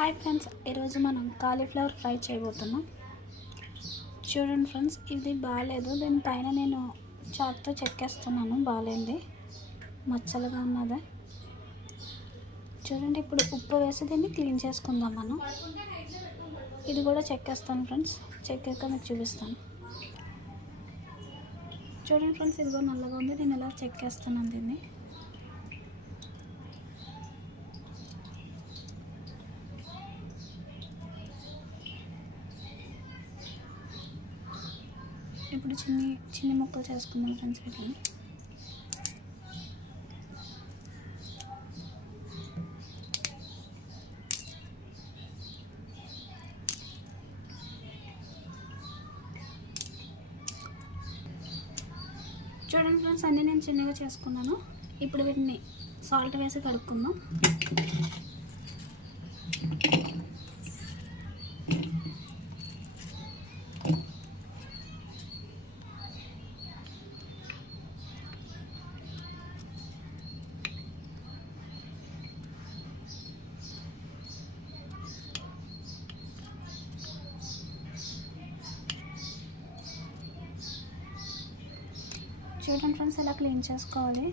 Hi friends ఈరోజు మనం cauliflower fry చేయబోతున్నాం. చూడండి ఫ్రెండ్స్ ఇది బాగాలేదు. దీనిపైన నేను చాక్తో చెక్కేస్తున్నాను. బాగాలేంది మచ్చలుగా ఉన్నది. చూడండి ఇప్పుడు ఉప్పు వేసి దీన్ని క్లీన్ చేసుకుందాం మనం. ఇది కూడా చెక్కేస్తాను ఫ్రెండ్స్ చెక్కాక మీకు చూపిస్తాను. చూడండి ఫ్రెండ్స్ ఇదిగో నల్లగా ఉంది. దీన్ని ఇలా చెక్కేస్తున్నాను దీన్ని ఇప్పుడు చిన్ని చిన్ని ముక్కలు చేసుకుందాం ఫ్రెండ్స్ వీటిని చూడండి ఫ్రెండ్స్ అన్నీ నేను చిన్నగా చేసుకున్నాను. ఇప్పుడు వీటిని సాల్ట్ వేసి కడుక్కుందాం. చూడండి ఫ్రెండ్స్ ఎలా క్లీన్ చేసుకోవాలి?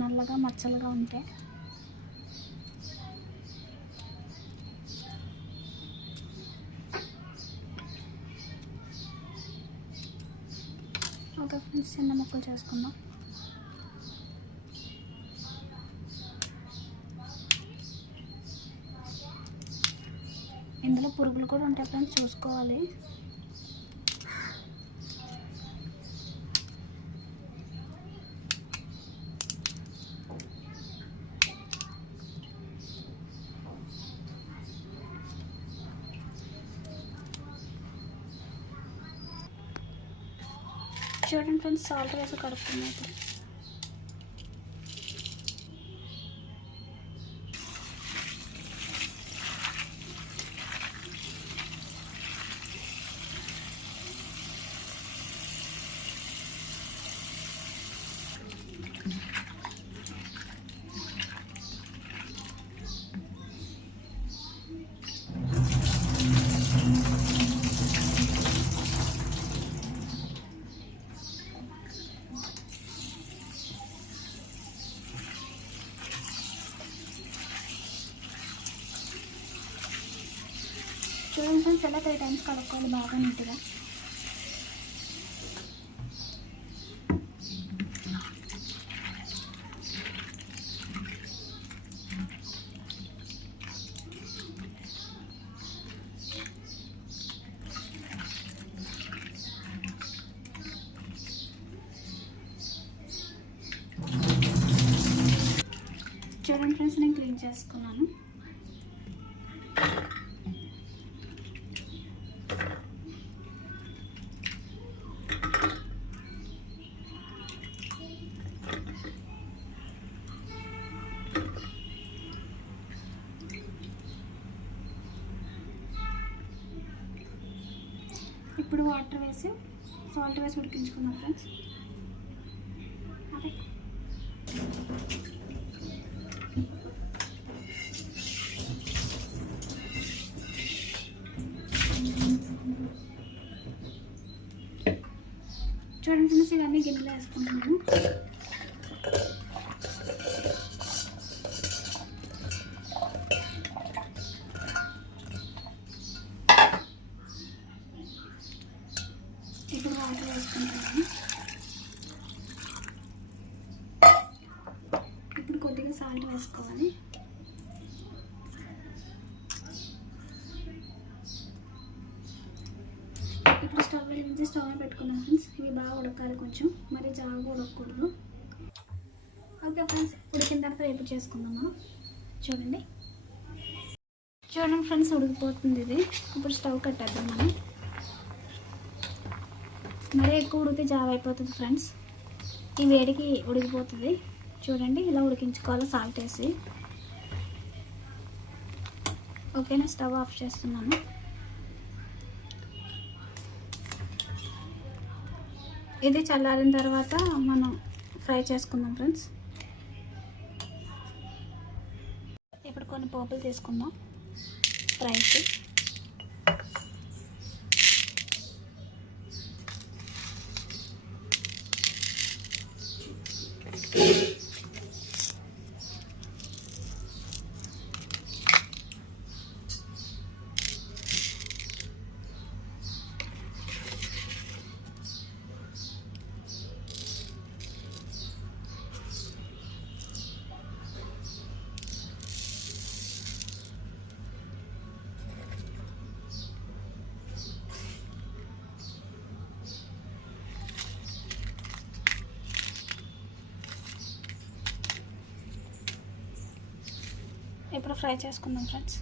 నల్లగా మచ్చలుగా ఉంటే. ఓకే ఫ్రెండ్స్ చిన్న ముక్కలు చేసుకుందాం. ఇందులో పురుగులు కూడా ఉంటాయి ఫ్రెండ్స్ చూసుకోవాలి. చూడండి ఫ్రెండ్స్ సాల్ట్ వేసి కడుక్కున్నాం చూడండి ఫ్రెండ్స్ ఎలా త్రీ టైమ్స్ కలుపుకోవాలి బాగా నీట్గా. చూడండి ఫ్రెండ్స్ నేను క్లీన్ చేసుకున్నాను. ఇప్పుడు వాటర్ వేసి సాల్ట్ వేసి ఉడికించుకుందాం ఫ్రెండ్స్ చూడండి ఫ్రెండ్స్ ఇవన్నీ గిన్నెలో వేసుకుంటున్నాను ఇప్పుడు వాటర్ వేసుకుంటున్నాను ఇప్పుడు కొద్దిగా సాల్ట్ వేసుకోవాలి ఇప్పుడు స్టవ్ వెలిగించి స్టవ్ మీద పెట్టుకున్నాం ఫ్రెండ్స్ ఇవి బాగా ఉడకాలి కొంచెం. మరి జాగా ఉడకూడదు ఓకే ఫ్రెండ్స్ ఉడికిన తర్వాత వేపు చేసుకుందాం మనం చూడండి. చూడండి ఫ్రెండ్స్ ఉడికిపోతుంది ఇది. ఇప్పుడు స్టవ్ కట్టేద్దాం మనం. మరీ ఎక్కువ ఉడికి జావ అయిపోతుంది ఫ్రెండ్స్. ఈ వేడికి ఉడికిపోతుంది. చూడండి ఇలా ఉడికించుకోవాలి సాల్ట్ వేసి. ఓకేనా స్టవ్ ఆఫ్ చేస్తున్నాను. ఇది చల్లారిన తర్వాత మనం ఫ్రై చేసుకుందాం ఫ్రెండ్స్. ఇప్పుడు కొన్ని పోపులు తీసుకుందాం. ఫ్రైకి. ఇప్పుడు ఫ్రై చేసుకుందాం ఫ్రెండ్స్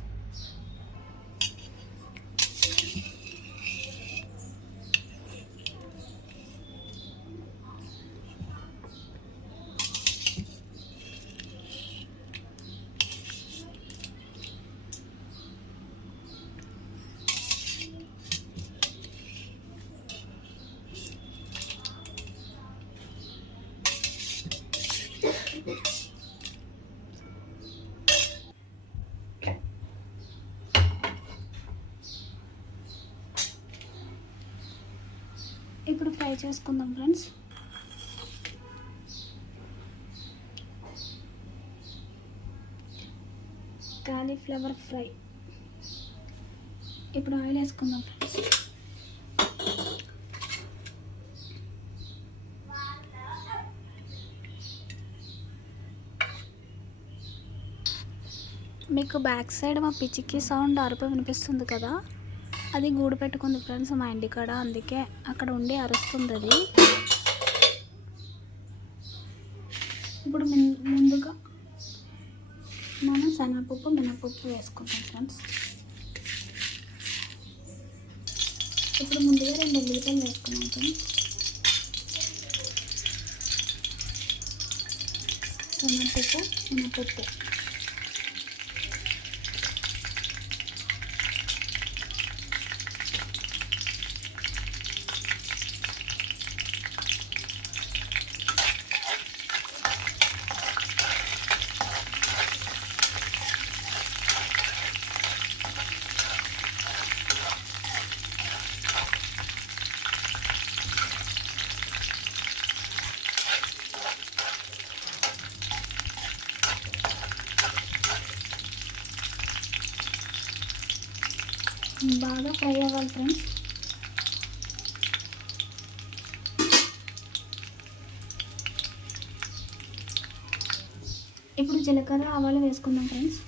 ఇప్పుడు ఫ్రై చేసుకుందాం ఫ్రెండ్స్. Cauliflower fry. ఇప్పుడు ఆయిల్ వేసుకుందాం ఫ్రెండ్స్. మీకు బ్యాక్ సైడ్ మా పిచ్చికి సౌండ్ అరుపు వినిపిస్తుంది కదా. అది గూడు పెట్టుకుంది ఫ్రెండ్స్ మా ఇంటికాడ అందుకే అక్కడ ఉండి అరుస్తుంది అది ఇప్పుడు ముందుగా మనం శనగపప్పు మినపప్పు వేసుకుంటాం ఫ్రెండ్స్. ఇప్పుడు ముందుగా రెండు ఉల్లిపాయలు వేసుకున్నాం ఫ్రెండ్స్. శనగపప్పు మినపప్పు బాగా ఫ్రై అవ్వాలి ఫ్రెండ్స్ ఇప్పుడు జీలకర్ర ఆవాలు వేసుకుందాం ఫ్రెండ్స్.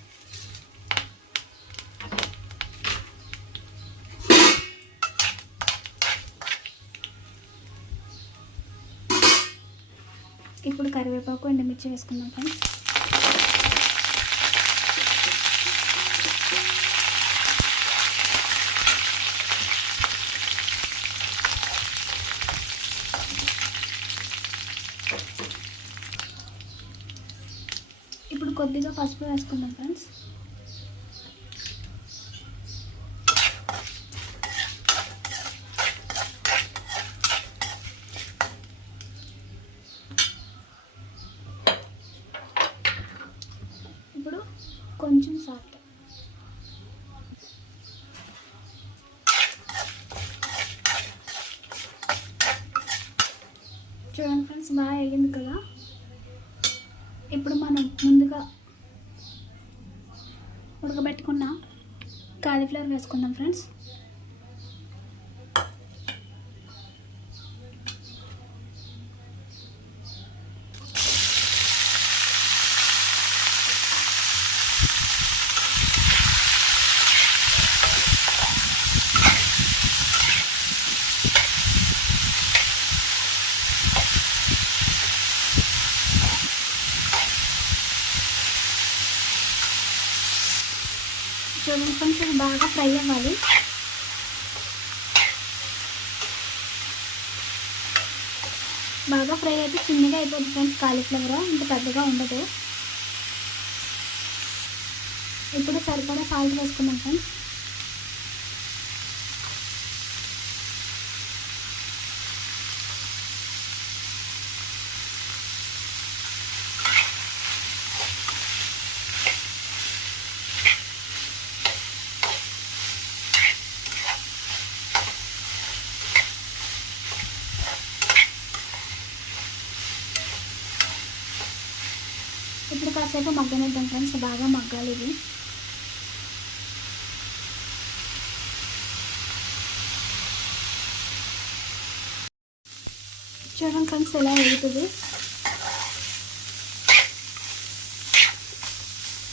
ఇప్పుడు కరివేపాకు ఎండుమిర్చి వేసుకుందాం ఫ్రెండ్స్ ఇప్పుడు కొద్దిగా పసుపు వేసుకున్నాం ఫ్రెండ్స్ ఇప్పుడు కొంచెం సాల్ట్ చూడండి ఫ్రెండ్స్ బాగా వేగింది కదా ఇప్పుడు మనం ముందుగా ఉడకబెట్టుకున్న కాలీఫ్లవర్ వేసుకుందాం ఫ్రెండ్స్ చూడండి కొంచెం బాగా ఫ్రై అవ్వాలి. బాగా ఫ్రై అయితే చిన్నగా అయిపోతుంది ఫ్రెండ్స్ కాలీఫ్లవర్ ఇంత పెద్దగా ఉండదు. ఇప్పుడు సరిపడా సాల్ట్ వేసుకున్నాం ఫ్రెండ్స్. ఇప్పుడు కాసేపు మగ్గనిద్దాం ఫ్రెండ్స్ బాగా మగ్గాలి ఇది చూడండి ఫ్రెండ్స్ ఎలా వేగుతుంది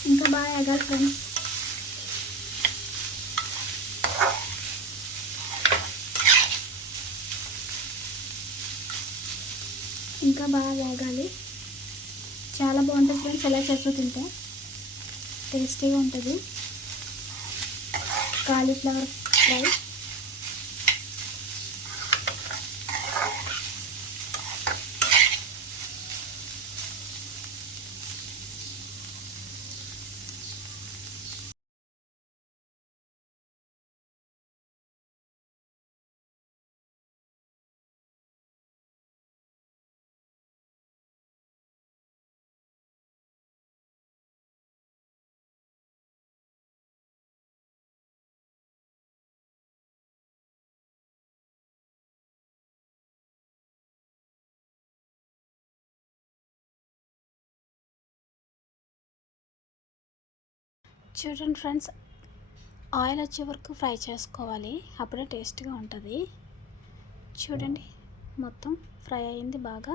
ఇంకా బాగా ఎగాలి ఫ్రెండ్స్. ఇంకా బాగా వేగాలి చాలా బాగుంటుంది ఫ్రెండ్స్ ఎలా చేస్తూ తింటే. టేస్టీగా ఉంటుంది. Cauliflower fry. చూడండి ఫ్రెండ్స్ ఆయిల్ వచ్చే వరకు ఫ్రై చేసుకోవాలి. అప్పుడే టేస్ట్గా ఉంటుంది. చూడండి మొత్తం ఫ్రై అయింది బాగా.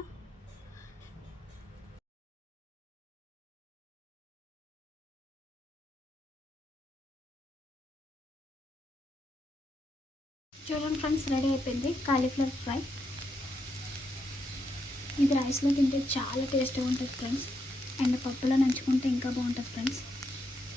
చూడండి ఫ్రెండ్స్ రెడీ అయిపోయింది. కాలీఫ్లవర్ ఫ్రై ఇది రైస్లో తింటే చాలా టేస్ట్గా ఉంటుంది ఫ్రెండ్స్ అండ్ పప్పులో నంచుకుంటే ఇంకా బాగుంటుంది friends